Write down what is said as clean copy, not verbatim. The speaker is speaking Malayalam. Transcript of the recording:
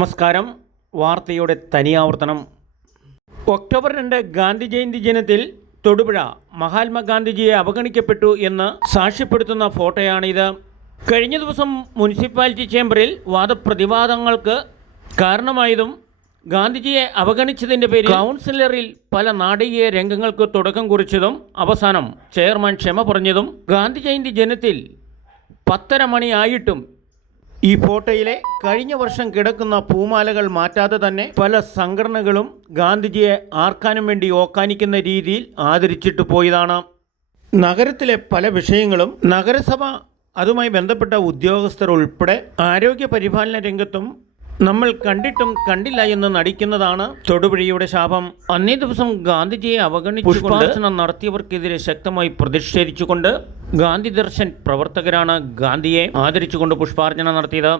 നമസ്കാരം. വാർത്തയുടെ തനിയാവർത്തനം. ഒക്ടോബർ 2 ഗാന്ധി ജയന്തി ദിനത്തിൽ തൊടുപുഴ മഹാത്മാഗാന്ധിജിയെ അവഗണിക്കപ്പെട്ടു എന്ന് സാക്ഷ്യപ്പെടുത്തുന്ന ഫോട്ടോയാണിത്. കഴിഞ്ഞ ദിവസം മുനിസിപ്പാലിറ്റി ചേംബറിൽ വാദപ്രതിവാദങ്ങൾക്ക് കാരണമായതും ഗാന്ധിജിയെ അവഗണിച്ചതിൻ്റെ പേരിൽ കൗൺസിലറിൽ പല നാടകീയ രംഗങ്ങൾക്ക് തുടക്കം കുറിച്ചതും അവസാനം ചെയർമാൻ ക്ഷമ പറഞ്ഞതും ഗാന്ധി ജയന്തി ദിനത്തിൽ 10:30 മണിയായിട്ടും ഈ ഫോട്ടോയിലെ കഴിഞ്ഞ വർഷം കിടക്കുന്ന പൂമാലകൾ മാറ്റാതെ തന്നെ പല സംഘടനകളും ഗാന്ധിജിയെ ആർക്കാനും വേണ്ടി ഓക്കാനിക്കുന്ന രീതിയിൽ ആദരിച്ചിട്ട് പോയതാണ്. നഗരത്തിലെ പല വിഷയങ്ങളും നഗരസഭ അതുമായി ബന്ധപ്പെട്ട ഉദ്യോഗസ്ഥർ ഉൾപ്പെടെ ആരോഗ്യ പരിപാലന രംഗത്തും നമ്മൾ കണ്ടിട്ടും കണ്ടില്ല എന്ന് നടിക്കുന്നതാണ് തൊടുപുഴയുടെ ശാപം. അന്നേ ദിവസം ഗാന്ധിജിയെ അവഗണിച്ച് പുഷ്പാർച്ചന നടത്തിയവർക്കെതിരെ ശക്തമായി പ്രതിഷേധിച്ചുകൊണ്ട് ഗാന്ധി ദർശൻ പ്രവർത്തകരാണ് ഗാന്ധിയെ ആദരിച്ചുകൊണ്ട് പുഷ്പാർച്ചന നടത്തിയത്.